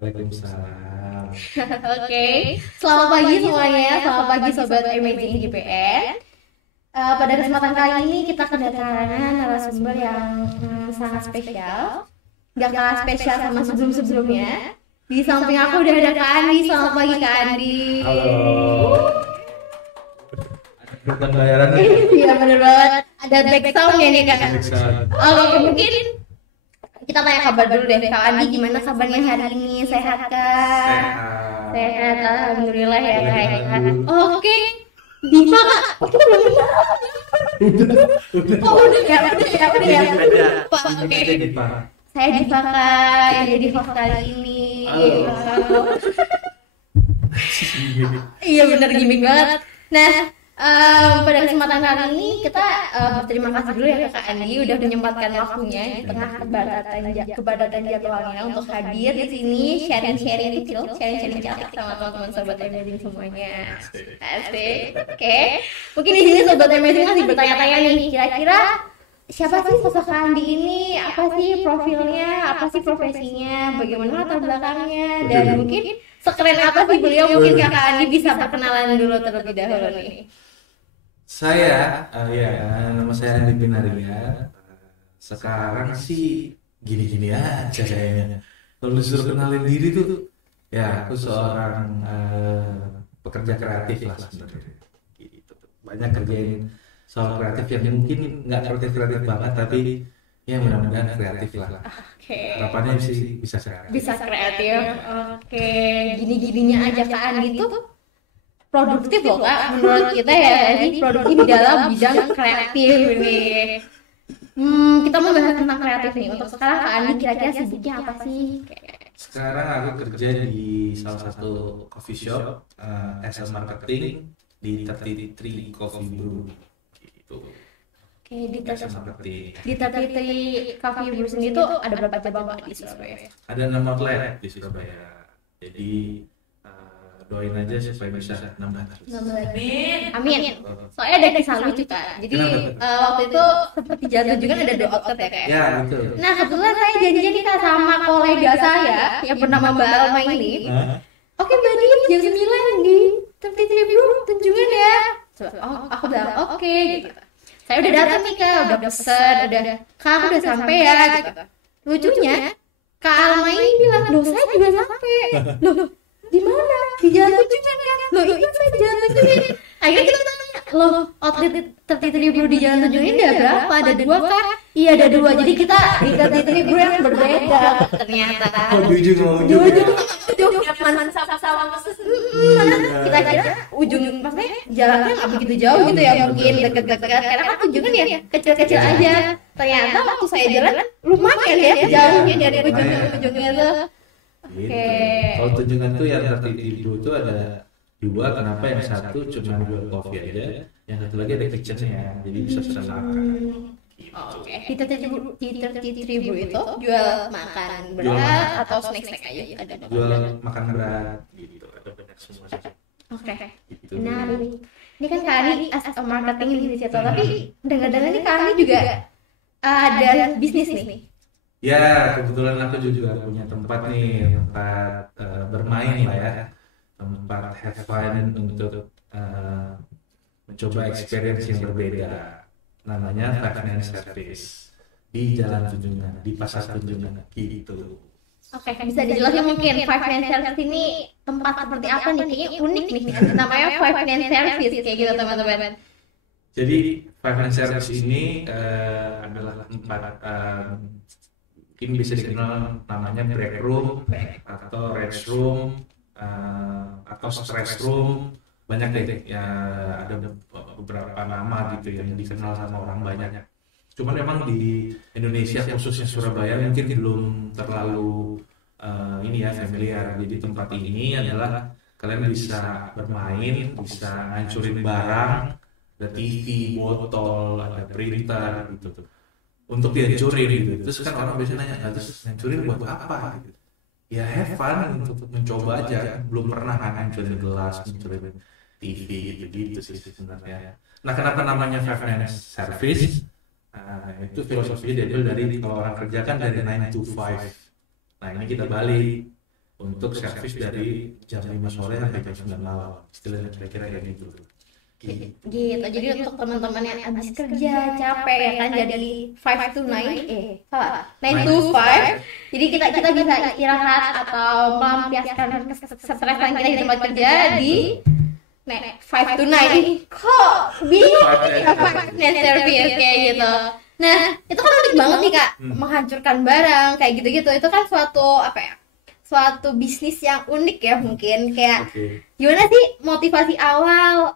Waalaikumsalam. Oke, selamat pagi semuanya, selamat pagi sobat Amazing GPN. Pada kesempatan kali ini kita kedatangan narasumber yang sangat spesial, gak kalah spesial sama sebelum-sebelumnya. Di samping aku udah ada Kak Andi. Selamat pagi Kak Andi. Halo. Bukan bayaran nih. Iya bener banget. Ada back sound ya nih Kak. Backsound. Oke, mungkin kita tanya kabar dulu deh. Kak Andi gimana kabarnya hari ini? Sehat kah? Sehat, alhamdulillah ya Kak. Oke, Diva Kak. Oh, kita belum kenal. Oh udah ya. Pak, oke. Saya Diva Kak yang jadi host kali ini. Iya bener gimmick banget. Nah, pada kesempatan kali ini kita berterima kasih dulu ya ke Kak Andi udah menyempatkan waktunya di tengah kepadatan jadwalnya untuk hadir di sini sharing-sharing kecil sama teman-teman sobat Amazing semuanya. Asik. Oke. Mungkin di sini sobat Amazing masih bertanya-tanya nih, kira-kira siapa sih sosok Kak Andi ini? Apa sih profilnya? Apa sih profesinya? Bagaimana latar belakangnya? Dan mungkin sekeren apa sih beliau? Mungkin Kak Andi bisa perkenalan dulu terlebih dahulu nih. Saya, nama saya Andi Pinaria. Sekarang sih gini-gini aja kayaknya. Kalau disuruh kenalin diri tuh, ya aku seorang pekerja kreatif lah sebenarnya. Gitu. Banyak kerjain soal kreatif yang mungkin nggak kreatif banget, tapi ya mudah-mudahan kreatif lah. Oke. Harapannya sih bisa kreatif. Bisa kreatif. Oke, gini-gininya aja Kak Andi tuh produktif loh Kak, menurut kita ya, ini produktif dalam bidang kreatif nih. Kita mau bahas tentang kreatif nih. Untuk sekarang Kak Andi kira-kira sibuknya apa sih? Sekarang aku kerja di salah satu coffee shop as a marketing di 33 Coffee Brew gitu. Oke, di As a marketing. 33 Coffee Brew sendiri tuh ada berapa cabang di Surabaya? Ada 6 outlet di Surabaya. Jadi doain aja supaya bisa nambah terus. Amin. Soalnya ada kisah lucu Kak. Jadi waktu itu seperti jatuh juga ada 2 outlet ya Kak. Ya betul. Nah kebetulan saya janjian nih Kak sama kolega saya yang bernama Mbak Alma ini. Oke Mbak Dim, jam 9 di 33 Brew Tunjungan ya. Oh, aku bilang oke gitu. Saya udah datang nih Kak, udah pesen, Kak aku udah sampai ya gitu. Lucunya Kak Alma ini bilang, loh saya juga sampai. Loh di mana? Di Jalan Tunjungan kan? Loh iya saya Jalan Tunjungan. Akhirnya kita tanya, loh outlet 33 Brew di Jalan Tunjungan ini ada berapa? Ada 2 kah? Iya ada 2. Jadi kita di 33 Brew yang berbeda ternyata. Di ujung Mana sama kita kira ujung maksudnya jalannya nggak begitu jauh gitu ya, mungkin deket-deket karena kan Tunjungan ya kecil-kecil aja. Ternyata waktu saya jalan lumayan ya jauhnya dari ujung ke ujungnya tuh. Gitu. Kalau Tunjungan tuh yang 33 Brew itu ada 2, kenapa yang satu cuma jual kopi aja, yang satu lagi ada kitchennya, jadi bisa pesan makan. Oke, di 33 Brew itu jual makan berat atau snack-snack aja ada. Jual makan berat gitu, ada banyak semua sih. Oke, Gitu. menarik. Ini kan Kak Andi as a marketing di situ, tapi dengar-dengar nih Kak Andi juga ada bisnis nih. Ya, kebetulan aku juga punya tempat nih, tempat bermain lah ya, tempat have fun untuk mencoba experience yang berbeda. Namanya Five Nine Service di Jalan Tunjungan, di Pasar Tunjungan gitu. Oke, bisa dijelasin mungkin Five Nine Service ini tempat seperti apa nih? Kayaknya unik nih, namanya Five Nine Service kayak gitu teman-teman. Jadi Five Nine Service ini adalah tempat mungkin bisa dikenal namanya break room atau rest room atau stress room, banyak deh ya, ada beberapa nama gitu yang dikenal sama orang banyak. Cuman memang di Indonesia khususnya Surabaya mungkin belum terlalu ini ya familiar. Jadi tempat ini adalah kalian bisa bermain, bisa ngancurin barang, ada TV, botol, ada printer gitu untuk dihancurin gitu. Terus kan orang biasanya nanya, terus hancurin buat apa gitu? Ya have fun, untuk mencoba aja. Belum pernah kan hancurin gelas, hancurin TV gitu sih sebenarnya. Nah kenapa namanya Five Nine Service? Itu filosofinya diambil dari kalau orang kerja kan dari 9 to 5. Nah ini kita balik untuk servis dari jam 5 sore sampai jam 9 malam, istilahnya kira-kira kayak gitu. Gitu. Jadi untuk teman-teman yang habis kerja capek ya kan, jadi 5 to 9 salah 9 to 5. Jadi kita bisa istirahat atau melampiaskan stresan kita di tempat kerja di 5 to 9. Kok bingung apa service kayak gitu. Nah, itu kan unik banget nih Kak, menghancurkan barang kayak gitu-gitu. Itu kan suatu apa ya? Suatu bisnis yang unik ya mungkin, kayak gimana sih motivasi awal,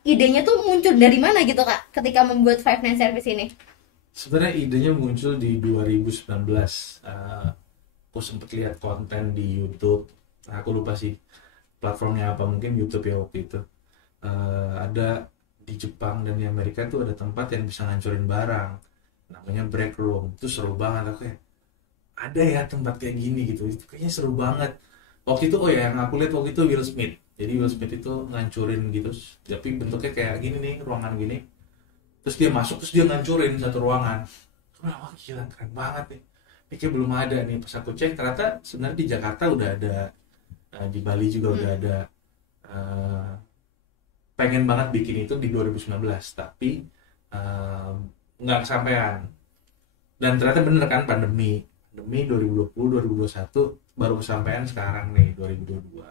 idenya tuh muncul dari mana gitu Kak ketika membuat Five Nine Service ini? Sebenarnya idenya muncul di 2019. Aku sempat lihat konten di YouTube. Aku lupa sih platformnya apa, mungkin YouTube ya waktu itu. Ada di Jepang dan di Amerika tuh ada tempat yang bisa ngancurin barang, namanya break room. Itu seru banget. Aku kayak ada ya tempat kayak gini gitu. Itu kayaknya seru banget. Waktu itu yang aku lihat waktu itu Will Smith. Jadi Will Smith itu ngancurin gitu, tapi bentuknya kayak gini nih, ruangan gini. Terus dia masuk, terus dia ngancurin satu ruangan. Wah gila, keren banget nih. Ini kayak belum ada nih. Pas aku cek, ternyata sebenarnya di Jakarta udah ada, di Bali juga udah ada. Pengen banget bikin itu di 2019, tapi nggak kesampaian. Dan ternyata bener kan, pandemi 2020-2021 baru kesampaian sekarang nih 2022.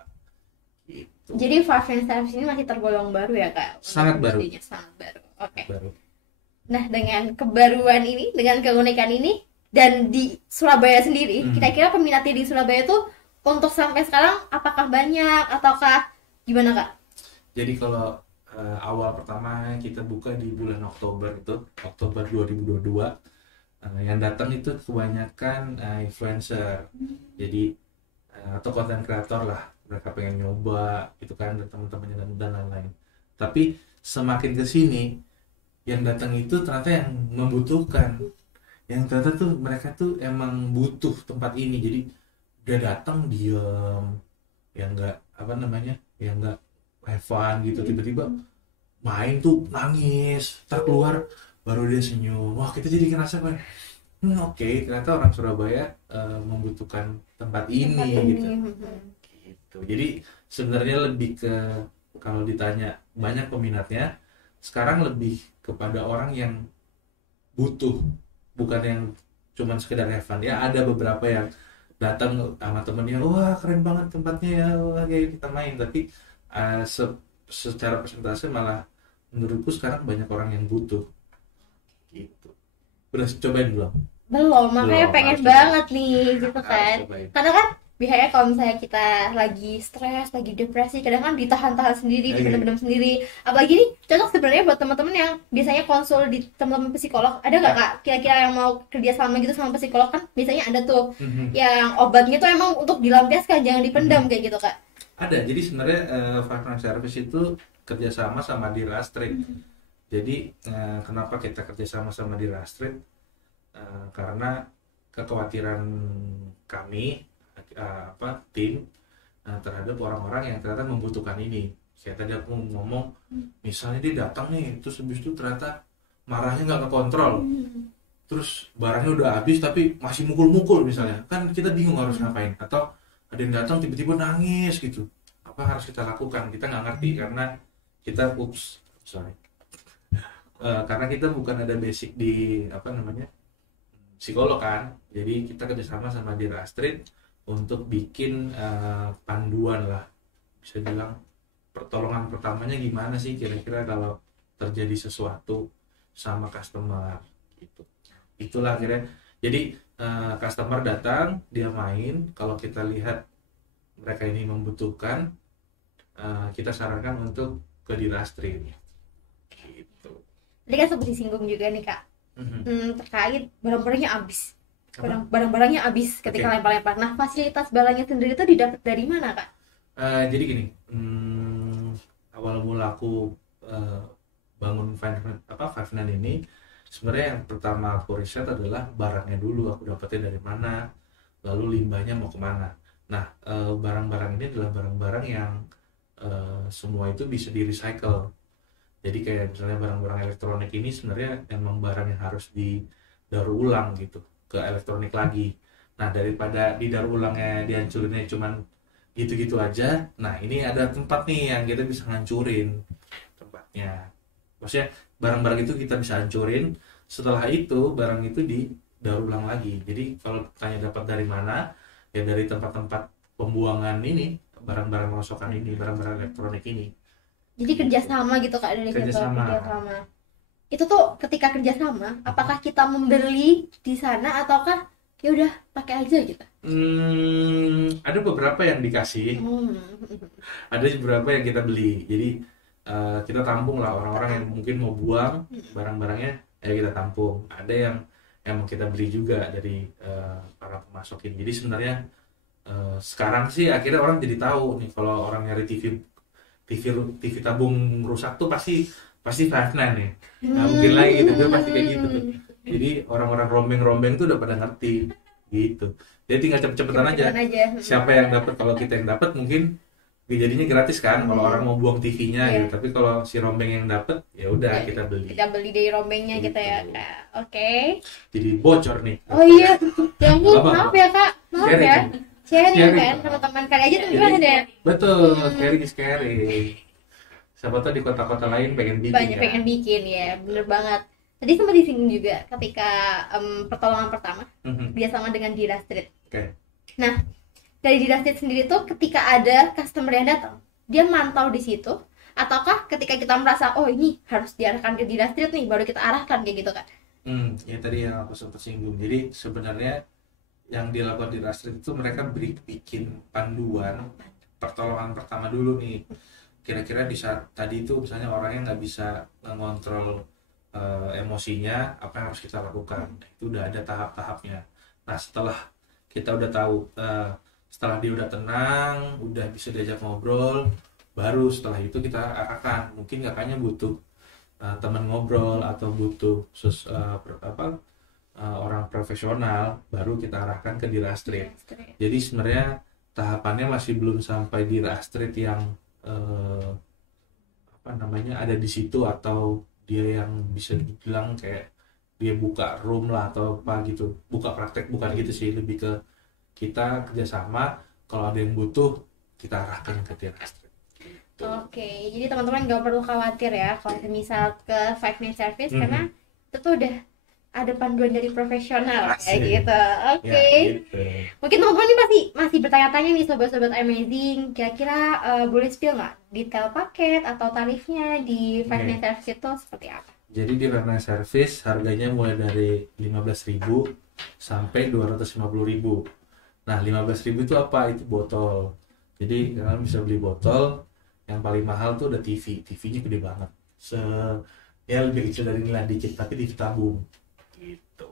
Gitu. Jadi Five Nine Service ini masih tergolong baru ya Kak? Sangat baru. Sangat baru. Oke. Baru. Nah, dengan kebaruan ini, dengan keunikan ini, dan di Surabaya sendiri, kira-kira peminatnya di Surabaya tuh untuk sampai sekarang apakah banyak ataukah gimana Kak? Jadi kalau awal pertama kita buka di bulan Oktober itu, Oktober 2022, yang datang itu kebanyakan influencer, jadi atau konten kreator lah, mereka pengen nyoba gitu kan, teman-temannya dan lain-lain. Tapi semakin kesini yang datang itu ternyata yang membutuhkan, yang ternyata tuh mereka tuh emang butuh tempat ini. Jadi udah datang diem, yang nggak apa namanya, yang nggak have fun gitu, tiba-tiba main tuh nangis, tak keluar baru dia senyum. Wah, kita jadi ngerasa kan, oke, ternyata orang Surabaya membutuhkan tempat ini gitu. Jadi sebenarnya lebih ke, kalau ditanya banyak peminatnya, sekarang lebih kepada orang yang butuh, bukan yang cuman sekedar have fun. Ya ada beberapa yang datang sama temennya, wah keren banget tempatnya ya, wah kayak kita main. Tapi secara persentase malah menurutku sekarang banyak orang yang butuh gitu. Udah cobain belum? Belum, makanya pengen banget nih gitu kan. Karena kan biasanya kalau misalnya kita lagi stres, lagi depresi, kadang kan ditahan-tahan sendiri, dipendam-pendam sendiri. Apalagi nih cocok sebenarnya buat teman-teman yang biasanya konsul di teman-teman psikolog. Ada nggak Kak kira-kira yang mau kerja sama gitu sama psikolog? Kan biasanya ada tuh yang obatnya tuh emang untuk dilampiaskan, jangan dipendam kayak gitu Kak. Ada. Jadi sebenarnya Five Nine Service itu kerjasama sama Dear Astrid. Jadi kenapa kita kerjasama sama Dear Astrid? Karena kekhawatiran kami tim terhadap orang-orang yang ternyata membutuhkan ini. Kayak tadi aku ngomong, misalnya dia datang nih, terus habis itu ternyata marahnya nggak kekontrol, terus barangnya udah habis tapi masih mukul-mukul misalnya, kan kita bingung harus ngapain. Atau ada yang datang tiba-tiba nangis gitu, apa harus kita lakukan? Kita nggak ngerti karena kita karena kita bukan ada basic di psikolog kan. Jadi kita kerjasama sama Dear Astrid untuk bikin panduan lah, bisa bilang pertolongan pertamanya gimana sih kira-kira kalau terjadi sesuatu sama customer gitu. Itulah akhirnya. Jadi customer datang, dia main, kalau kita lihat mereka ini membutuhkan, kita sarankan untuk ke Dear Astrid gitu. Tadi kan sempat disinggung juga nih Kak, terkait barang-barangnya habis. Barang-barangnya habis ketika lempar-lempar. Nah, fasilitas barangnya sendiri itu didapat dari mana Kak? Jadi gini, awal mula aku bangun Five Nine ini, sebenarnya yang pertama aku riset adalah barangnya dulu, aku dapetnya dari mana, lalu limbahnya mau kemana. Nah, barang-barang ini adalah barang-barang yang semua itu bisa di recycle. Jadi kayak misalnya barang-barang elektronik ini sebenarnya emang barang yang harus didaur ulang gitu ke elektronik lagi. Nah, daripada didaur ulangnya dihancurinnya cuman gitu-gitu aja, nah ini ada tempat nih yang kita bisa ngancurin tempatnya. Maksudnya barang-barang itu kita bisa hancurin, setelah itu barang itu didaur ulang lagi. Jadi kalau tanya dapat dari mana, ya dari tempat-tempat pembuangan ini, barang-barang rongsokan ini, barang-barang elektronik ini. Jadi kerjasama gitu Kak dari situ. Kerjasama. Itu tuh ketika kerjasama, apakah kita membeli di sana ataukah ya udah pakai aja gitu? Ada beberapa yang dikasih, ada beberapa yang kita beli. Jadi kita tampung lah orang-orang yang mungkin mau buang barang-barangnya, ya kita tampung. Ada yang emang kita beli juga dari para pemasokin. Jadi sebenarnya sekarang sih akhirnya orang jadi tahu nih kalau orang nyari TV tabung rusak tuh pasti Five Nine nih. Nah, mungkin lagi gitu tuh pasti kayak gitu tuh. Jadi orang-orang rombeng-rombeng tuh udah pada ngerti gitu. Jadi tinggal cepet-cepetan aja. Siapa yang dapat, kalau kita yang dapat mungkin jadinya gratis kan kalau orang mau buang TV-nya gitu. Tapi kalau si rombeng yang dapat ya udah kita beli. Kita beli dari rombengnya gitu ya Kak. Oke. Jadi bocor nih. Oh iya. Ya ampun, maaf ya Kak. Maaf Sharing, ya. kan? Sharing kan teman-teman kali aja tuh gimana deh? Betul, sharing is caring. Siapa tahu di kota-kota lain pengen bikin. Banyak pengen bikin ya, bener banget. Tadi sempat disinggung juga ketika pertolongan pertama bersama dengan Dira Street. Oke. Nah, dari Dira Street sendiri tuh ketika ada customer yang datang, dia mantau di situ, ataukah ketika kita merasa oh ini harus diarahkan ke Dira Street nih, baru kita arahkan kayak gitu kan? Ya tadi yang aku sempat singgung. Jadi sebenarnya yang dilakukan di Dira Street itu mereka bikin panduan pertolongan pertama dulu nih. Kira-kira di saat tadi itu misalnya orangnya nggak bisa mengontrol emosinya, apa yang harus kita lakukan? Itu udah ada tahap-tahapnya. Nah, setelah kita udah tahu, setelah dia udah tenang, udah bisa diajak ngobrol, baru setelah itu kita arahkan. Mungkin kakaknya butuh teman ngobrol atau butuh orang profesional, baru kita arahkan ke Dira Street. Jadi sebenarnya tahapannya masih belum sampai Dira Street yang ada di situ, atau dia yang bisa dibilang kayak dia buka room lah atau apa gitu, buka praktek, bukan gitu sih. Lebih ke kita kerjasama, kalau ada yang butuh kita arahkan ke Dira Street. Oke, jadi teman-teman nggak perlu khawatir ya kalau misal ke Five Nine Service, karena itu tuh udah ada panduan dari profesional kayak gitu. Oke. Ya, gitu. Mungkin teman-teman ini masih bertanya-tanya nih sobat-sobat amazing, kira-kira boleh spill nggak detail paket atau tarifnya di Five Nine Service itu seperti apa? Jadi di Five Nine Service harganya mulai dari 15.000 sampai 250.000. Nah, 15.000 itu apa? Itu botol. Jadi kalian bisa beli botol. Yang paling mahal tuh ada TV-nya gede banget. Ya lebih kecil dari ini lah dikit, tapi TV tabung. Gitu.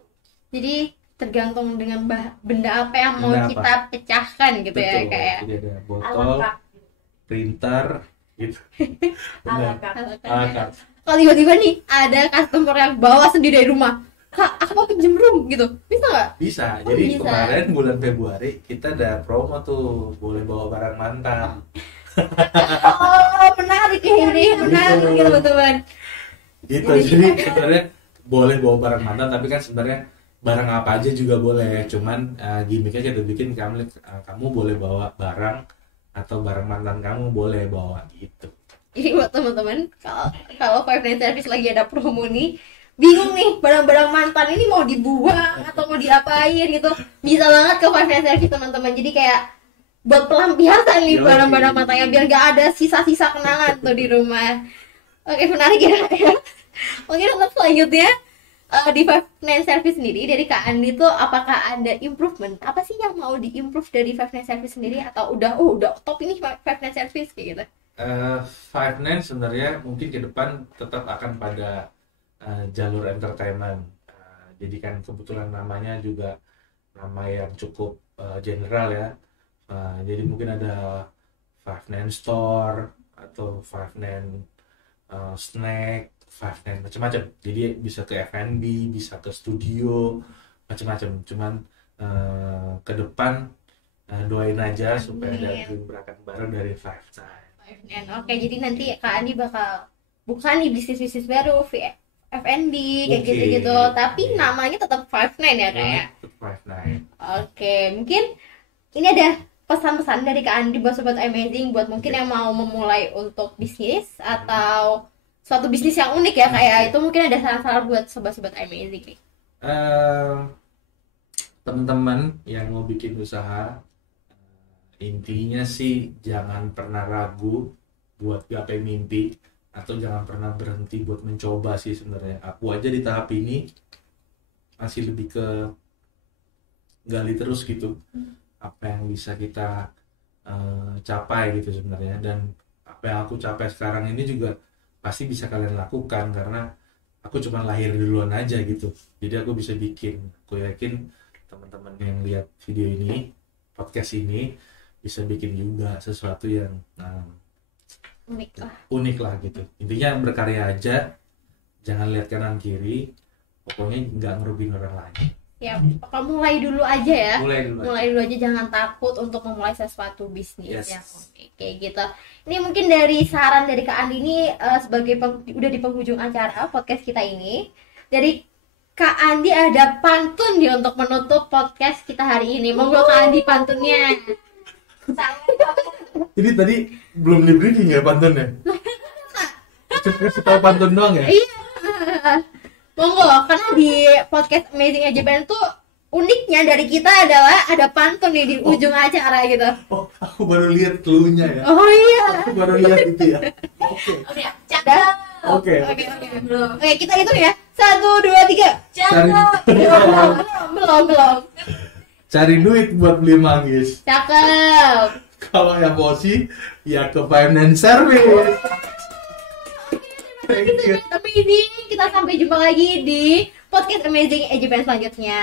Jadi tergantung dengan benda apa yang mau kita pecahkan gitu. Betul, ya kayak. Jadi ada botol, printer, gitu. Alat. Kalau tiba-tiba nih ada customer yang bawa sendiri dari rumah, Kak, aku mau pinjem room gitu, bisa nggak? Bisa. Jadi bisa. Kemarin bulan Februari kita ada promo tuh, boleh bawa barang mantan. Oh, menarik ini, menarik gitu teman-teman. Gitu, jadi sebenarnya boleh bawa barang mantan, tapi kan sebenarnya barang apa aja juga boleh. Cuman gimmicknya kita bikin kamu boleh bawa barang atau barang mantan kamu boleh bawa gitu. Jadi buat teman-teman, kalau Five Nine Service lagi ada promo nih, bingung nih barang-barang mantan ini mau dibuang atau mau diapain gitu, bisa banget ke Five Nine Service teman-teman. Jadi kayak buat pelampiasan nih barang-barang mantannya, biar gak ada sisa-sisa kenangan tuh di rumah. Oke, menarik ya. Mungkin untuk selanjutnya di Five Nine Service sendiri dari Kak Andi tuh apakah ada improvement? Apa sih yang mau diimprove dari Five Nine Service sendiri, atau udah top ini Five Nine Service kayak gitu? Five Nine sebenarnya mungkin ke depan tetap akan pada jalur entertainment. Jadi kan kebetulan namanya juga nama yang cukup general ya. Jadi mungkin ada Five Nine Store atau Five Nine Snack, Five Nine macam-macam. Jadi bisa ke F&B, bisa ke studio, macam-macam. Cuman ke depan doain aja supaya ada gebrakan baru dari Five Nine. Oke, jadi nanti Kak Andi bakal buka nih bisnis-bisnis baru, F&B kayak Oke. gitu-gitu, tapi namanya tetap Five Nine ya kayak. Five Nine. Oke, mungkin ini ada pesan-pesan dari Kak Andi buat Sobat Amazing, buat mungkin yang mau memulai untuk bisnis atau suatu bisnis yang unik ya kayak itu, mungkin ada saran-saran buat Sobat-Sobat Amazing nih. Teman-teman yang mau bikin usaha, intinya sih jangan pernah ragu buat gapai mimpi, atau jangan pernah berhenti buat mencoba sih sebenarnya. Aku aja di tahap ini masih lebih ke gali terus gitu, apa yang bisa kita capai gitu sebenarnya. Dan apa yang aku capai sekarang ini juga pasti bisa kalian lakukan, karena aku cuma lahir duluan aja gitu, jadi aku bisa bikin. Aku yakin teman-teman yang lihat video ini, podcast ini, bisa bikin juga sesuatu yang unik lah gitu. Intinya berkarya aja, jangan lihat kanan kiri, pokoknya nggak ngerugiin orang lain. Ya, pokoknya mulai dulu aja ya. Mulai Mulai dulu aja, jangan takut untuk memulai sesuatu bisnis Yes. yang unik kayak gitu. Ini mungkin dari saran dari Kak Andi ini sebagai udah di penghujung acara podcast kita ini. Dari Kak Andi ada pantun nih untuk menutup podcast kita hari ini. Monggo Kak Andi pantunnya. Jadi tadi belum di briefing ya pantunnya? Cuma kasih tahu pantun doang ya? Iya. Monggo, karena di podcast Amazing AJPN tuh uniknya dari kita adalah ada pantun nih di ujung acara gitu. Oh, aku baru lihat cluenya ya. Oh iya. Aku baru lihat itu ya. Oke. Udah. Oke. Oke, kita hitung ya. 1, 2, 3. Cari Belum. cari duit buat beli manggis. Cakep. Kalau yang bosi ya ke finance service. Thank you. Tapi ini kita sampai jumpa lagi di podcast Amazing AJPN selanjutnya.